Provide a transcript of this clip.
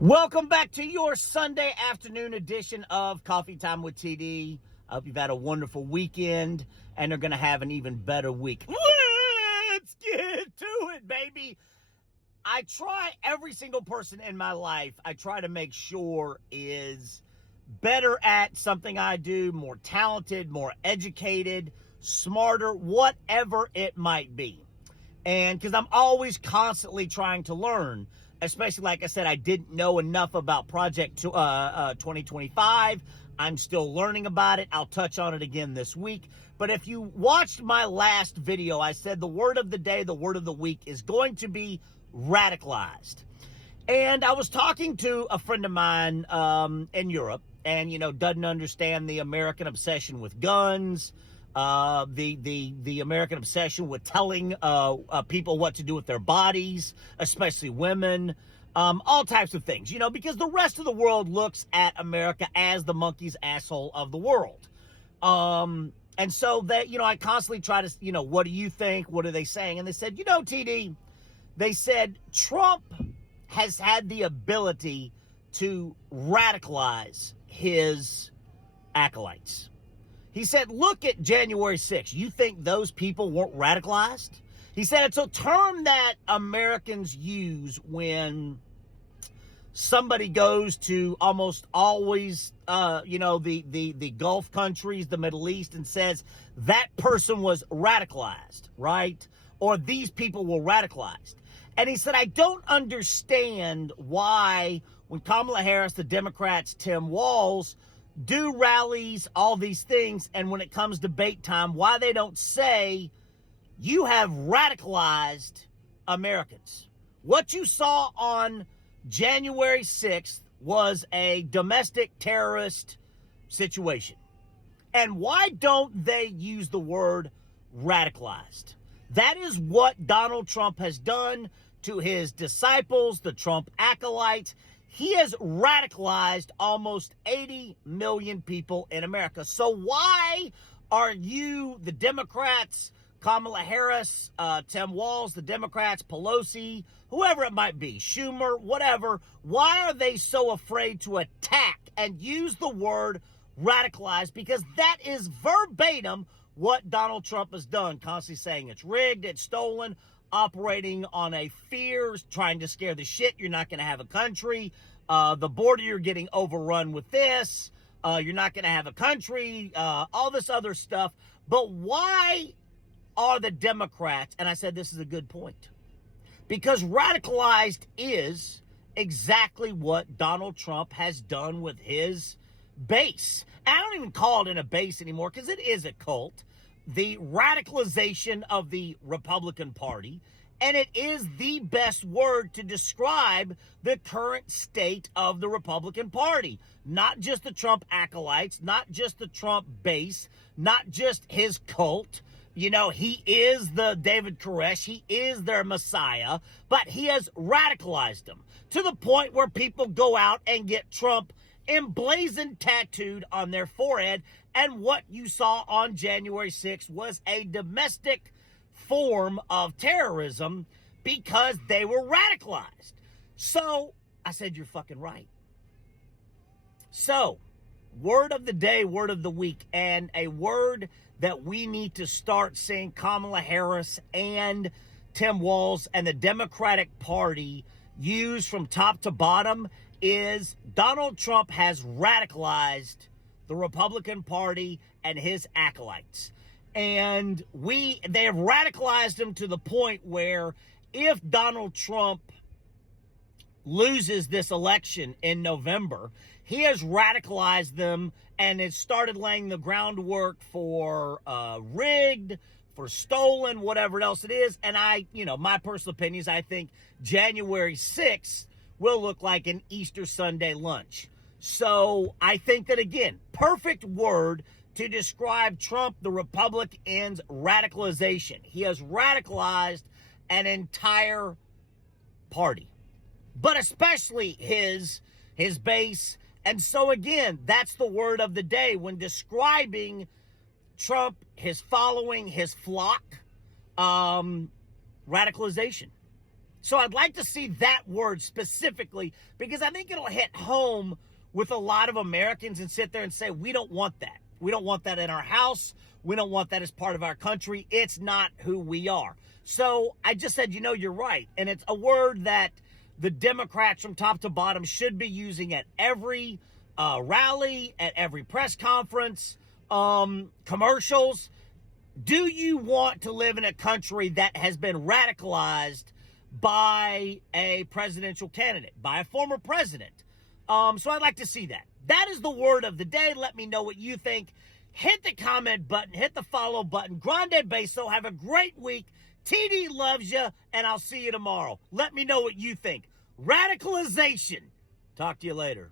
Welcome back to your Sunday afternoon edition of Coffee Time with TD. I hope you've had a wonderful weekend and are going to have an even better week. Let's get to it, baby. I try every single person in my life, I try to make sure is better at something I do, more talented, more educated, smarter, whatever it might be. And because I'm always constantly trying to learn, especially, like I said, I didn't know enough about Project 2025. I'm still learning about it. I'll touch on it again this week. But if you watched my last video, I said the word of the day, the word of the week is going to be radicalized. And I was talking to a friend of mine in Europe and, doesn't understand the American obsession with guns, the American obsession with telling people what to do with their bodies, especially women, all types of things, because the rest of the world looks at America as the monkey's asshole of the world. And so that, I constantly try to, what do you think? What are they saying? And they said, TD, they said Trump has had the ability to radicalize his acolytes. He said, look at January 6th. You think those people weren't radicalized? He said it's a term that Americans use when somebody goes to almost always, the Gulf countries, the Middle East, and says that person was radicalized, right? Or these people were radicalized. And he said, I don't understand why when Kamala Harris, the Democrats, Tim Walz, do rallies, all these things, and when it comes debate time, why they don't say, you have radicalized Americans. What you saw on January 6th was a domestic terrorist situation. And why don't they use the word radicalized? That is what Donald Trump has done to his disciples, the Trump acolytes. He has radicalized almost 80 million people in America. So why are you, the Democrats, Kamala Harris, Tim Walz, the Democrats, Pelosi, whoever it might be, Schumer, whatever, why are they so afraid to attack and use the word radicalized? Because that is verbatim what Donald Trump has done, constantly saying it's rigged, it's stolen, operating on a fear, trying to scare the shit. You're not going to have a country. The border, you're getting overrun with this. You're not going to have a country. All this other stuff. But why are the Democrats, and I said this is a good point, because radicalized is exactly what Donald Trump has done with his base. And I don't even call it a base anymore because it is a cult. The radicalization of the Republican Party, and it is the best word to describe the current state of the Republican Party. Not just the Trump acolytes, not just the Trump base, not just his cult. He is the David Koresh, he is their messiah, but he has radicalized them to the point where people go out and get Trump emblazoned, tattooed on their forehead. And what you saw on January 6th was a domestic form of terrorism because they were radicalized. So I said, you're fucking right. So, word of the day, word of the week, and a word that we need to start seeing Kamala Harris and Tim Walz and the Democratic Party use from top to bottom is Donald Trump has radicalized the Republican Party and his acolytes. And they have radicalized him to the point where if Donald Trump loses this election in November, he has radicalized them and has started laying the groundwork for rigged, for stolen, whatever else it is. And my personal opinion is I think January 6th will look like an Easter Sunday lunch. So I think that, again, perfect word to describe Trump, the Republicans' radicalization. He has radicalized an entire party, but especially his base. And so, again, that's the word of the day when describing Trump, his following, his flock, radicalization. So I'd like to see that word specifically because I think it'll hit home with a lot of Americans and sit there and say, we don't want that. We don't want that in our house. We don't want that as part of our country. It's not who we are. So I just said, you're right. And it's a word that the Democrats from top to bottom should be using at every rally, at every press conference, commercials. Do you want to live in a country that has been radicalized by a presidential candidate, by a former president? So I'd like to see that. That is the word of the day. Let me know what you think. Hit the comment button, hit the follow button. Grande Beso. Have a great week. TD loves you, and I'll see you tomorrow. Let me know what you think. Radicalization. Talk to you later.